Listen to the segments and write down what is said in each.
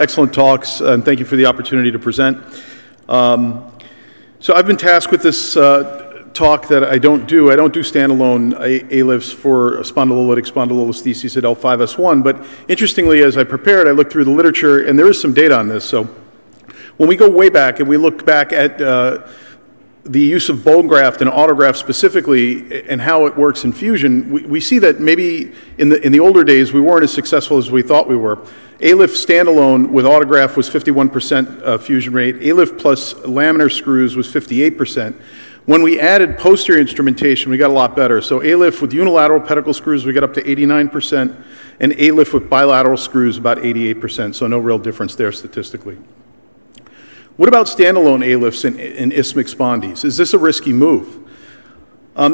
excellent talks, and thank you for the opportunity to present. So I've been tasked with this talk that I don't do standalone ALIFs for spondylolytic spondylolisthesis at L5S1, but interestingly, as I prepared, I looked through the literature, and there is some data on this. So when we go way back and we look back at the use of bone graft and autograft specifically and how it works in fusion, we see that maybe in the older days we weren't as successful as we thought we were. ALIF standalone with autograft was 51% fusion rate. ALIF plus laminar screws was 58%. When we added posterior instrumentation, we got a lot better. So ALIF with unilateral pedicle screws, we got up to 89%, and ALIF with bilateral screws, about 88%, so no real difference there statistically. What about standalone ALIFs in isthmic spondies? Is this a risky move?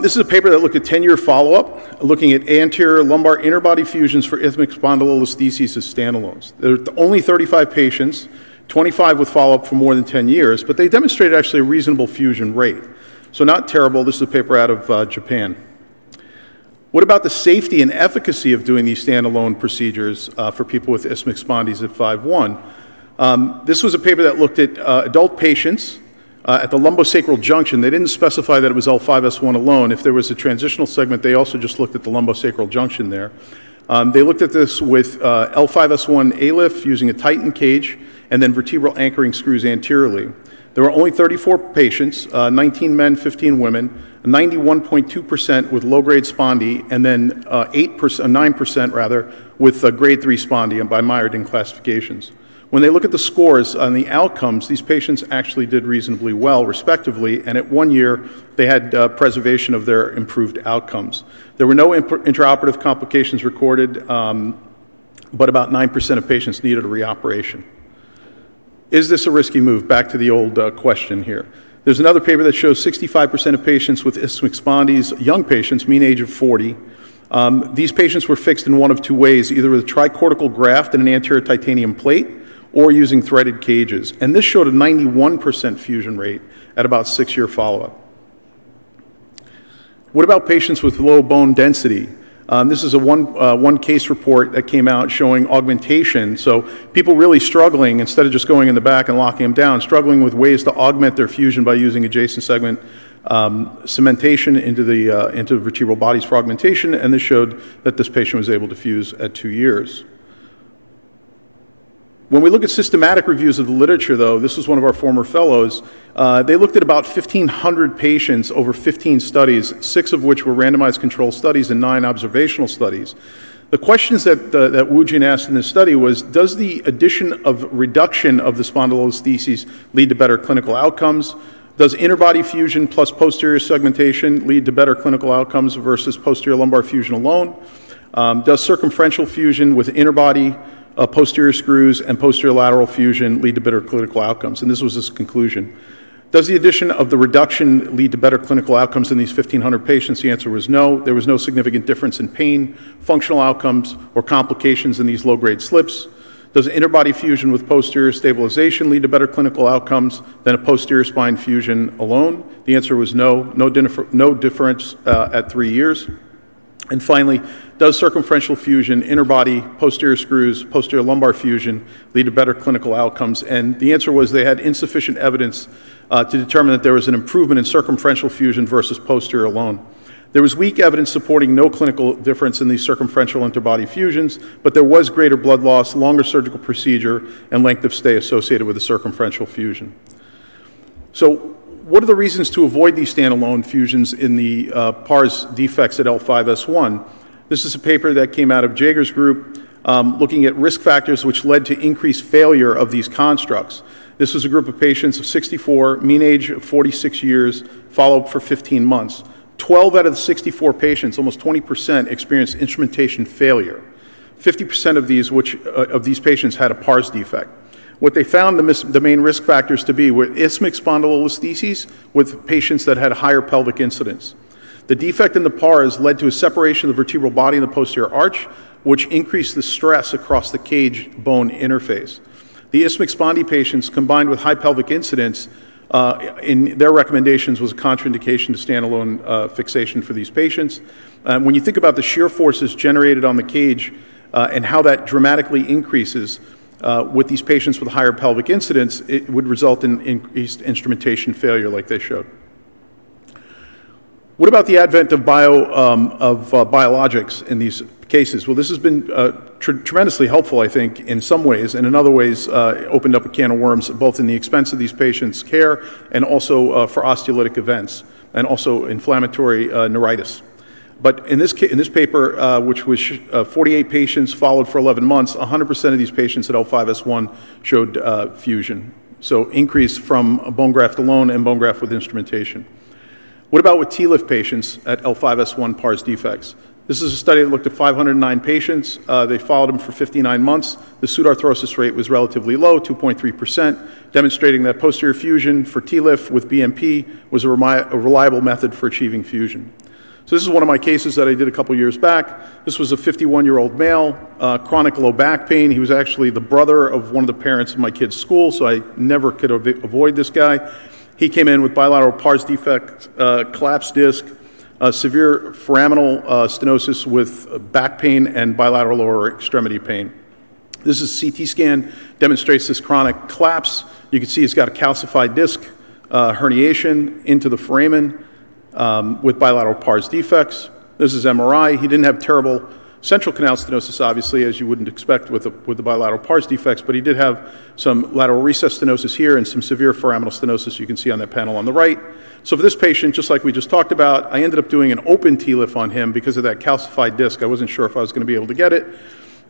This is a paper that looked at 10-year follow-up, looking at anterior lumbar interbody fusions for isthmic spondylolisthesis as standalones. There are only 35 patients, 25 with follow-up for more than 10 years, but they demonstrated actually a reasonable fusion rate. So not terrible. This is a paper out of Japan. What about the safety and efficacy of doing these standalone procedures for people with isthmic spondies at 5'1"? This was a paper that looked at adult patients at the lumbosacral junction. They didn't specify that it was L5S1 alone. If there was a transitional segment, they also just looked at the lumbosacral junction there. They looked at this with L5S1 ALIF using a Titan cage and then vertebral anchoring screws anteriorly. There were only 34 patients, 19 men, 15 women, 91.2% with low-grade spondy, and then 9% rather with grade 3 spondy by Myerding classifications. When they look at the scores on the outcomes, these patients actually did reasonably well, respectively, and at 1 year, they had preservation of their improved outcomes. There were no intraoperative complications recorded, but about 9% of patients needed a reoperation. Is this a risky move? Back to the old question here. There's another paper that shows 65% of patients with isthmic spondies, young patients, mean age of 40. These patients were fixed in one of two ways, either with a tricortical graft and an anterior titanium plate, or using threaded cages. And this showed a 91% fusion rate at about 6-year follow-up. What about patients with low bone density? This is a one case report that came out showing augmentation. So people really struggling, instead of just going in the back and locking them down, struggling with ways to augment their fusion by using adjacent segment cementation into the vertebral bodies for augmentation. And this showed that this patient was able to fuse at 2 years. When we look at systematic reviews of the literature, though, this was one of our former fellows, they looked at about 1,500 patients over 15 studies, 6 of which were randomized control studies and 9 observational studies. The questions that Woo Jin asked in this study was, does the reduction of the spondylolistheses lead to better clinical outcomes? Does interbody fusion plus posterior segmentation lead to better clinical outcomes versus posterior lumbar fusion alone? Does circumferential fusion with interbody posterior screws and posterior lateral fusion lead to better clinical outcomes? And this was his conclusion. Does the addition of the reduction lead to better clinical outcomes in these 1,500 patients? The answer was no. There was no significant difference in pain, functional outcomes, or complications in these low-grade slips. Does interbody fusion with posterior stabilization lead to better clinical outcomes than a posterior spine fusion alone? The answer was no. No difference at 3 years. And finally, does circumferential fusion, interbody, posterior screws, posterior lumbar fusion lead to better clinical outcomes? And the answer was they had insufficient evidence to determine that there was an improvement in circumferential fusion versus posterior alone. There was weak evidence supporting no clinical difference in these circumferential interbody fusions, but there was greater blood loss, longer surgical procedure, and length of stay associated with the circumferential fusion. So what are the reasons to avoid these standalone fusions in the PARS defects at L5S1? This is a paper that came out of Jager's group looking at risk factors which led to increased failure of these constructs. This was a group of patients of 64, mean age of 46 years, followed for 15 months. 12 out of the 64 patients, almost 20%, experienced instrumentation failure. 50% of these patients had a PARS defect. What they found the main risk factors to be were isthmic spondylolistheses with patients that had higher pelvic incidence. The defect in the PARS led to a separation of the vertebral body and the posterior arch, which increased the stress across the cage bone interface. The isthmic spondy patients, combined with high pelvic incidence, in their recommendations was a contraindication to standalone fixation for these patients. When you think about the shear forces generated on the cage and how that dramatically increases, with these patients with higher pelvic incidence, it would result in increased instrumentation failure like they showed. What about the advent of biologics in these cases? Well, this has been tremendously helpful, I think, in some ways, and in other ways opened up a can of worms, both in the expense of these patients' care and also for osteolytic events, and also inflammatory neuritis. But in this paper, which was 48 patients followed for 11 months, 100% of these patients at L5S1 showed fusion. So increase from bone graft alone and bone graft with instrumentation. What about with TLIF patients at L5S1 pars defects? This is a study that looked at 509 patients. They followed them for 59 months. The pseudoarthrosis rate was relatively low, 2.3%, demonstrating that posterior fusion for TLIF with BMP was a reliable method for achieving fusion. So this is one of my cases that I did a couple years back. This was a 51-year-old male, chronic low back pain. He was actually the brother of one of the parents of my kid's school, so I never could avoid this guy. He came in with bilateral pars defect, collapsed disc, severe foraminal stenosis with back pain and bilateral lower extremity pain. This is CT scan, demonstrates this chronic collapse. You can see he's got a calcified disc, herniation into the foramen with bilateral pars defects. This is MRI. He didn't have terrible central canal stenosis, obviously, as you wouldn't expect with the bilateral pars defects, but he did have some lateral recess stenosis here and some severe foraminal stenosis you can see on that panel on the right. So for this patient, just like we just talked about, I ended up doing an open TLIF on him because of that calcified disc. I wasn't sure if I was going to be able to get it.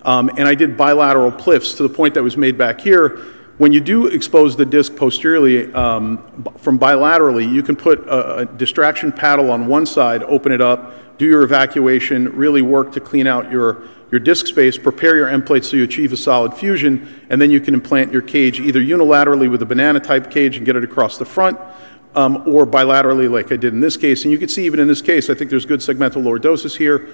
And I did bilateral PLIFs to the point that was made back here. When you do expose the disc posteriorly from bilaterally, you can put a distraction paddle on one side, open it up, do your evacuation, really work to clean out your disc space, prepare your end plate so you achieve a solid fusion, and then you can implant your cage either unilaterally with a banana type cage and get it across the front, or bilaterally like I did in this case. And you can see even in this case, I think there's good segmental lordosis here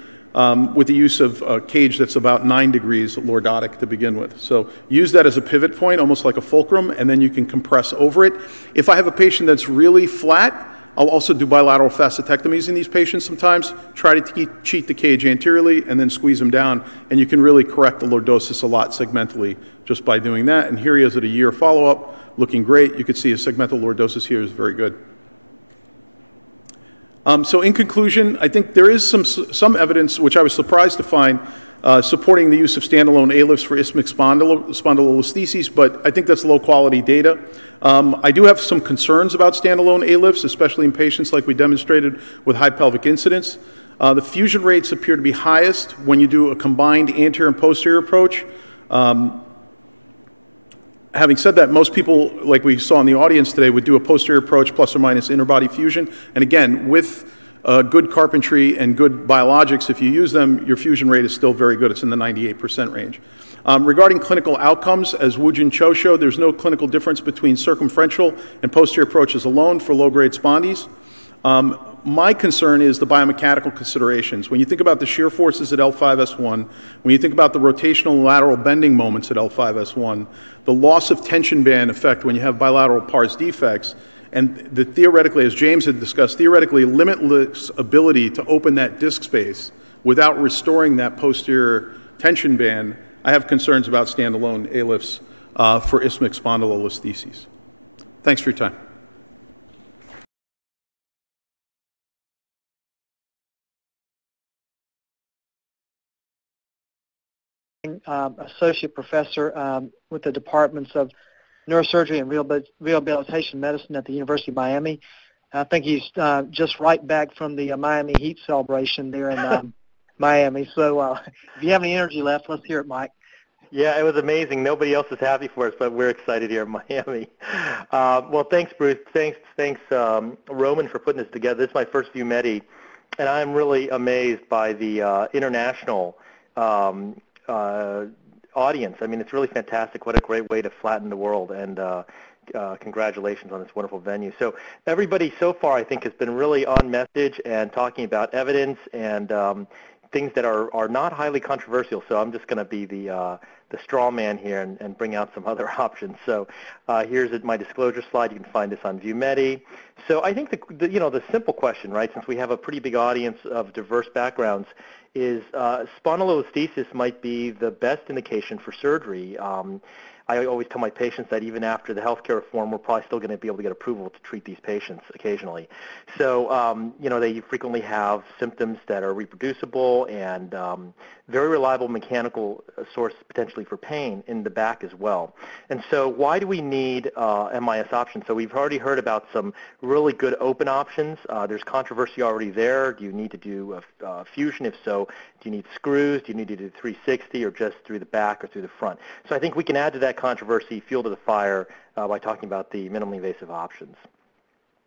with the use of a cage that's about 9 degrees lordotic to begin with. So use that as a pivot point, almost like a fulcrum, and then you can compress over it. If I have a patient that's really flat, I'll also do bilateral facetectomies in these patients sometimes, try to cheat the cage anteriorly and then squeeze them down, and you can really correct the lordosis a lot segmentally just by doing that. And here he is at a year follow-up, looking great. You can see his segmental lordosis here is very good. So in conclusion, I think there is some evidence, which I was surprised to find, supporting the use of standalone ALIFs for isthmic spondylolistheses, but I think that's low-quality data. I do have some concerns about standalone ALIFs, especially in patients like we demonstrated with high pelvic incidence. The fusion rates appear to be highest when you do a combined anterior and posterior approach. Having said that, most people, like we saw in the audience today, would do a posterior approach plus or minus interbody fusion. And again, with good carpentry and good biologics, if you use them, your fusion rate is still very good. It's in the 98% range. Regarding clinical outcomes, as Woo-Jin Cho showed, there's no clinical difference between circumferential and posterior approaches alone for low-grade spondies. My concern is the biomechanical considerations. When you think about the shear forces at L5S1, when you think about the rotational and lateral bending moments at L5S1, the loss of tension band effect when you have bilateral pars defects, and the theoretically, as James had discussed, theoretically limitless ability to open that disc space without restoring that posterior tension band, I have concerns about standalone ALIFs for isthmic spondylolistheses. Thanks for your time. Associate professor with the departments of neurosurgery and rehabilitation medicine at the University of Miami. I think he's just right back from the Miami Heat celebration there in Miami. So if you have any energy left, let's hear it, Mike. Yeah, it was amazing. Nobody else is happy for us, but we're excited here in Miami. Well, thanks, Bruce. Thanks, Roman, for putting this together. This is my first ViewMedi, and I'm really amazed by the international audience. I mean, it's really fantastic. What a great way to flatten the world, and congratulations on this wonderful venue. So everybody so far, I think, has been really on message and talking about evidence and things that are not highly controversial. So I'm just going to be the straw man here and bring out some other options. So here's my disclosure slide. You can find this on ViewMedi. So I think the simple question, right, since we have a pretty big audience of diverse backgrounds, is spondylolisthesis might be the best indication for surgery. I always tell my patients that even after the healthcare reform, we're probably still going to be able to get approval to treat these patients occasionally. So, they frequently have symptoms that are reproducible and very reliable mechanical source potentially for pain in the back as well. And so why do we need MIS options? So we've already heard about some really good open options. There's controversy already there. Do you need to do a fusion? If so, do you need screws? Do you need to do 360 or just through the back or through the front? So I think we can add to that controversy, fuel to the fire, by talking about the minimally invasive options.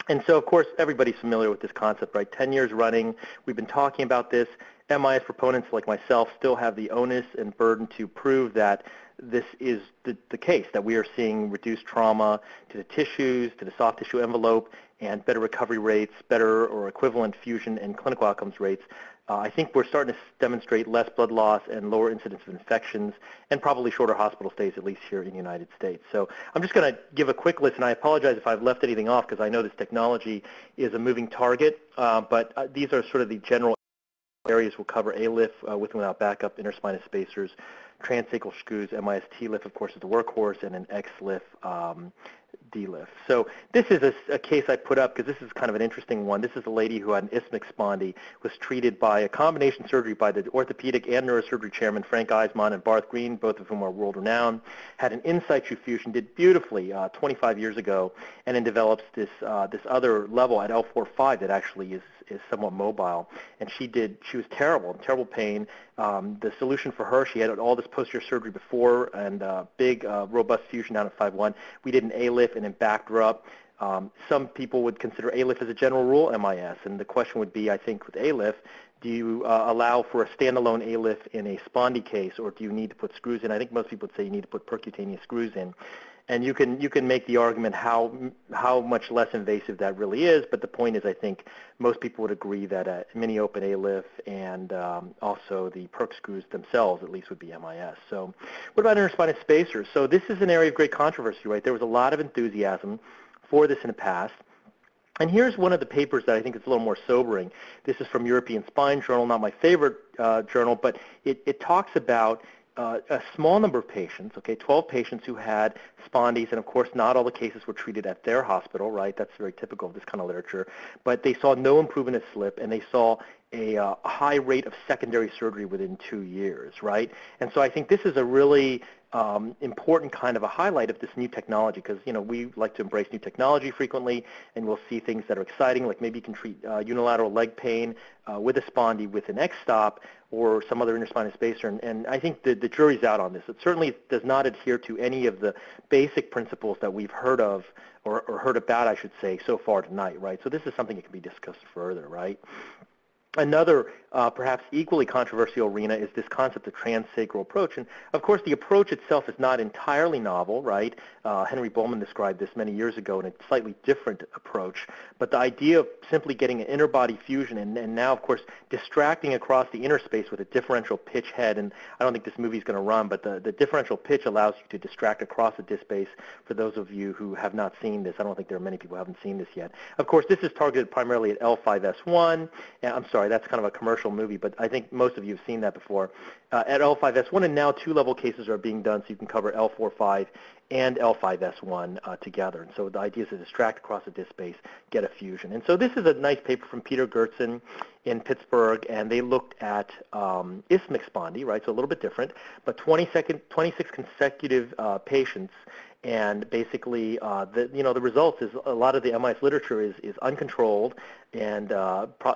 And so, of course, everybody's familiar with this concept, right? 10 years running, we've been talking about this. MIS proponents like myself still have the onus and burden to prove that this is the case, that we are seeing reduced trauma to the tissues, to the soft tissue envelope, and better recovery rates, better or equivalent fusion and clinical outcomes rates. I think we're starting to demonstrate less blood loss and lower incidence of infections and probably shorter hospital stays, at least here in the United States. So I'm just going to give a quick list, and I apologize if I've left anything off because I know this technology is a moving target, but these are sort of the general areas. We'll cover ALIF with and without backup, interspinous spacers, transsacral screws, MIS TLIF, of course, is the workhorse, and an XLIF DLIF. So this is a case I put up because this is kind of an interesting one. This is a lady who had an isthmic spondy, was treated by a combination surgery by the orthopedic and neurosurgery chairman, Frank Eisman and Barth Green, both of whom are world-renowned, had an in situ fusion, did beautifully 25 years ago, and then develops this other level at L4-5 that actually is somewhat mobile. And she was terrible pain. The solution for her, she had all this posterior surgery before and big, robust fusion down at 5-1. We did an ALIF and then backed her up. Some people would consider ALIF as a general rule MIS, and the question would be, I think, with ALIF, do you allow for a standalone ALIF in a spondy case, or do you need to put screws in? I think most people would say you need to put percutaneous screws in. And you can make the argument how much less invasive that really is, but the point is I think most people would agree that a mini open ALIF and also the perc screws themselves at least would be MIS. So what about interspinous spacers? So this is an area of great controversy, right? There was a lot of enthusiasm for this in the past. And here's one of the papers that I think is a little more sobering. This is from European Spine Journal, not my favorite journal, but it talks about a small number of patients, 12 patients who had spondies, and of course not all the cases were treated at their hospital, right? That's very typical of this kind of literature. But they saw no improvement of slip, and they saw a high rate of secondary surgery within 2 years, right? And so I think this is a really important kind of a highlight of this new technology because, we like to embrace new technology frequently, and we'll see things that are exciting, like maybe you can treat unilateral leg pain with a spondy with an X-stop or some other interspinous spacer, and I think the jury's out on this. It certainly does not adhere to any of the basic principles that we've heard of or heard about, I should say, so far tonight, right? So this is something that can be discussed further, right? Another perhaps equally controversial arena is this concept of transsacral approach. And of course, the approach itself is not entirely novel, right? Henry Bowman described this many years ago in a slightly different approach. But the idea of simply getting an interbody fusion and now, of course, distracting across the inner space with a differential pitch head, and I don't think this movie is going to run, but the differential pitch allows you to distract across the disc space. For those of you who have not seen this, I don't think there are many people who haven't seen this yet. Of course, this is targeted primarily at L5S1. I'm sorry, that's kind of a commercial movie, but I think most of you have seen that before. At L5S1, and now 2-level cases are being done, so you can cover L4-5 and L5S1 together. And so the idea is to distract across the disc space, get a fusion. And so this is a nice paper from Peter Gertzen in Pittsburgh, and they looked at isthmic spondy, right, so a little bit different, but 26 consecutive patients. And basically, the results is a lot of the MIS literature is uncontrolled, and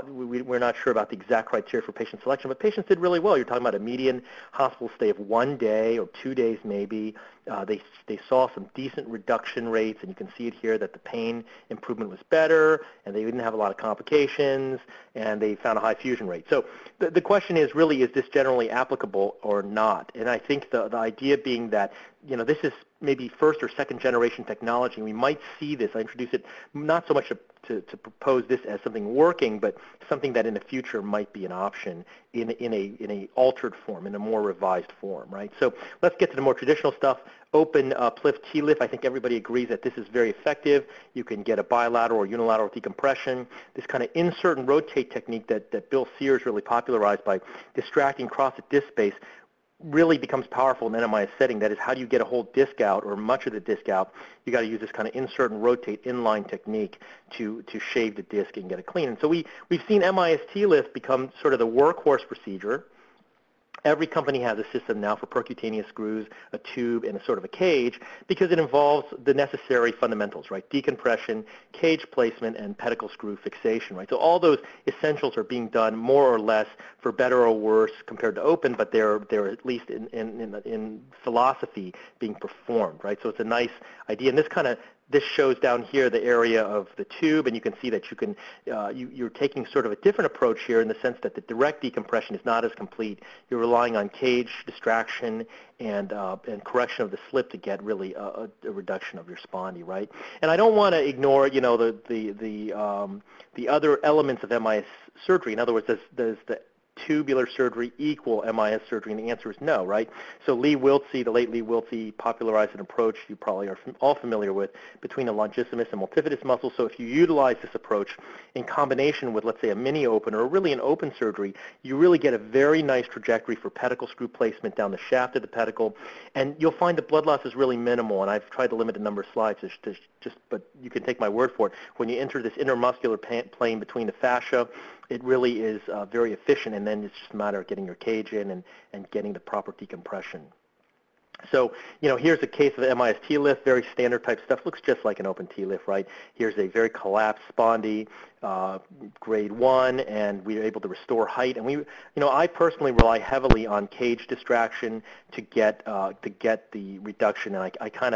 we're not sure about the exact criteria for patient selection, but patients did really well. You're talking about a median hospital stay of 1 day or 2 days maybe. They saw some decent reduction rates, and you can see it here that the pain improvement was better, and they didn't have a lot of complications, and they found a high fusion rate. So the question is really, is this generally applicable or not? And I think the idea being that, this is maybe first or second generation technology, and we might see this. I introduce it not so much to propose this as something working, but something that in the future might be an option in a altered form, in a more revised form, right? So let's get to the more traditional stuff. Open PLIF, TLIF, I think everybody agrees that this is very effective. You can get a bilateral or unilateral decompression. This kind of insert and rotate technique that Bill Sears really popularized by distracting across the disc space really becomes powerful in an MIS setting. That is, how do you get a whole disc out or much of the disc out? You got to use this kind of insert and rotate inline technique to shave the disc and get it clean. And so we've seen MIS TLIF become sort of the workhorse procedure. Every company has a system now for percutaneous screws, a tube, and a sort of a cage, because it involves the necessary fundamentals, right? Decompression, cage placement, and pedicle screw fixation, right? So all those essentials are being done more or less, for better or worse, compared to open, but they're at least in philosophy being performed, right? So it's a nice idea, and this shows down here the area of the tube, and you can see that you're taking sort of a different approach here in the sense that the direct decompression is not as complete. You're relying on cage distraction and correction of the slip to get really a reduction of your spondy, right? And I don't want to ignore, the other elements of MIS surgery. In other words, does the tubular surgery equal MIS surgery? And the answer is no, right? So Lee Wiltse, the late Lee Wiltse, popularized an approach you probably are all familiar with between the longissimus and multifidus muscles. So if you utilize this approach in combination with, let's say, a mini open or really an open surgery, you really get a very nice trajectory for pedicle screw placement down the shaft of the pedicle, and you'll find the blood loss is really minimal. And I've tried to limit the number of slides, but you can take my word for it. When you enter this intermuscular plane between the fascia, it really is very efficient, and then it's just a matter of getting your cage in and getting the proper decompression. So, here's a case of MIS TLIF, very standard type stuff, looks just like an open TLIF, right? Here's a very collapsed spondy, grade 1, and we were able to restore height. And I personally rely heavily on cage distraction to get the reduction, and I kind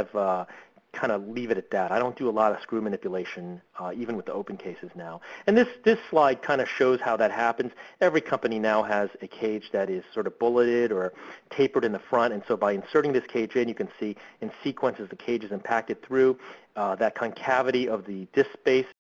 of leave it at that. I don't do a lot of screw manipulation, even with the open cases now. And this slide kind of shows how that happens. Every company now has a cage that is sort of bulleted or tapered in the front, and so by inserting this cage in, you can see in sequence as the cage is impacted through, that concavity of the disc space